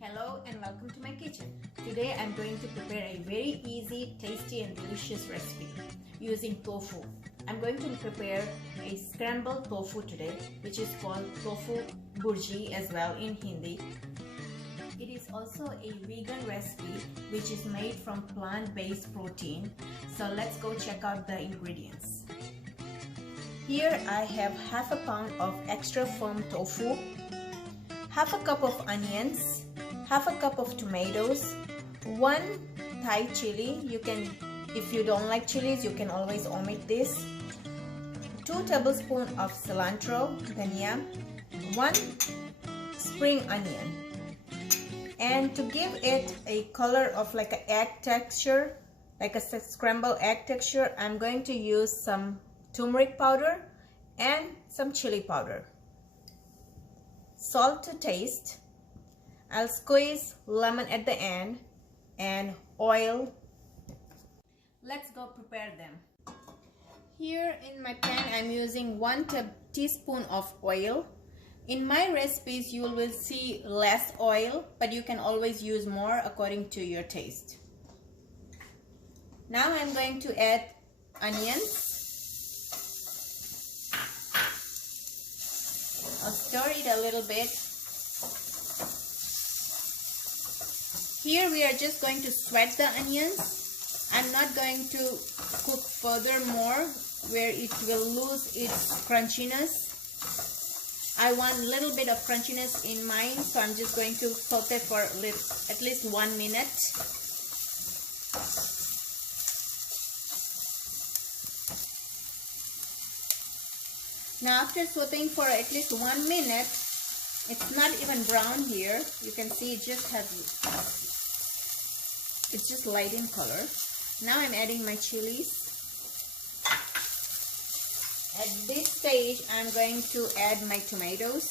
Hello and welcome to my kitchen. Today I'm going to prepare a very easy, tasty and delicious recipe using tofu. I'm going to prepare a scramble tofu today, which is called Tofu Bhurji as well in Hindi. It is also a vegan recipe which is made from plant-based protein. So let's go check out the ingredients. Here I have half a pound of extra firm tofu, half a cup of onions, half a cup of tomatoes, 1 Thai chili. You can, if you don't like chilies, you can always omit this. 2 tablespoons of cilantro, dhania, 1 spring onion. And to give it a color of like an egg texture, like a scrambled egg texture, I'm going to use some turmeric powder and some chili powder. Salt to taste. I'll squeeze lemon at the end and oil. Let's go prepare them. Here in my pan I'm using 1 teaspoon of oil. In my recipes you will see less oil, but you can always use more according to your taste. Now I'm going to add onions. I'll stir it a little bit. Here we are just going to sweat the onions. I'm not going to cook further more where it will lose its crunchiness. I want a little bit of crunchiness in mine, so I'm just going to saute for at least 1 minute. Now after sauteing for at least 1 minute, it's not even brown here. You can see it just has, it's just light in color. Now I'm adding my chilies. At this stage, I'm going to add my tomatoes.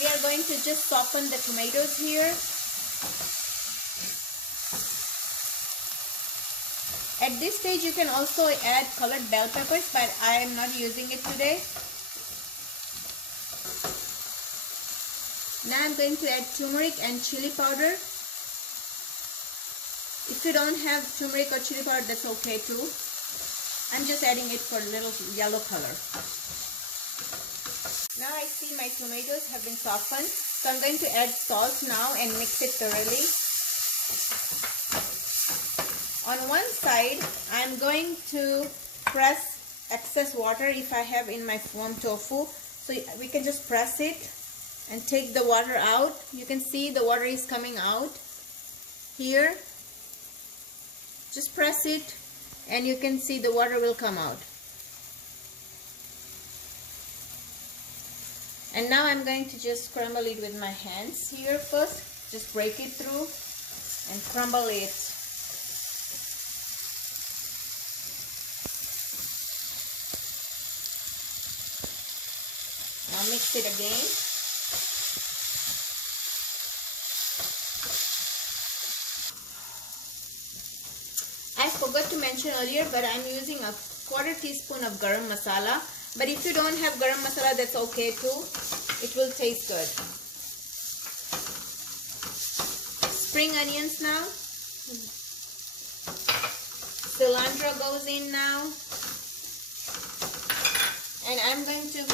We are going to just soften the tomatoes here. At this stage, you can also add colored bell peppers, but I am not using it today. Now I'm going to add turmeric and chili powder. If you don't have turmeric or chili powder, that's okay too. I'm just adding it for a little yellow color. Now I see my tomatoes have been softened, so I'm going to add salt now and mix it thoroughly. On one side, I'm going to press excess water if I have in my firm tofu. So we can just press it and take the water out. You can see the water is coming out here. Just press it and you can see the water will come out. And now I'm going to just crumble it with my hands here first. Just break it through and crumble it. Now mix it again. I forgot to mention earlier, but I'm using a 1/4 teaspoon of garam masala. But if you don't have garam masala, that's okay too. It will taste good. Spring onions now. Cilantro goes in now. And I'm going to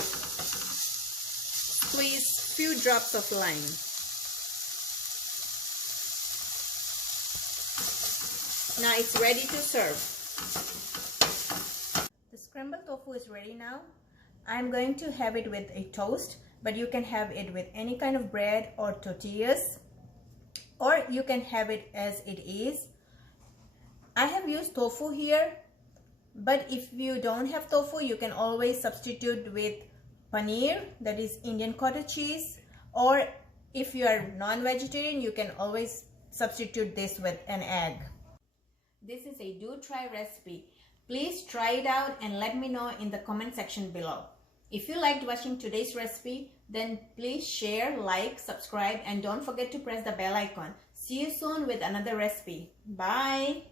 squeeze few drops of lime. Now it's ready to serve. The scrambled tofu is ready now. I'm going to have it with a toast, but you can have it with any kind of bread or tortillas, or you can have it as it is. I have used tofu here, but if you don't have tofu, you can always substitute with paneer, that is Indian cottage cheese, or if you are non-vegetarian, you can always substitute this with an egg. This is a do-try recipe. Please try it out and let me know in the comment section below. If you liked watching today's recipe, then please share, like, subscribe, and don't forget to press the bell icon. See you soon with another recipe. Bye!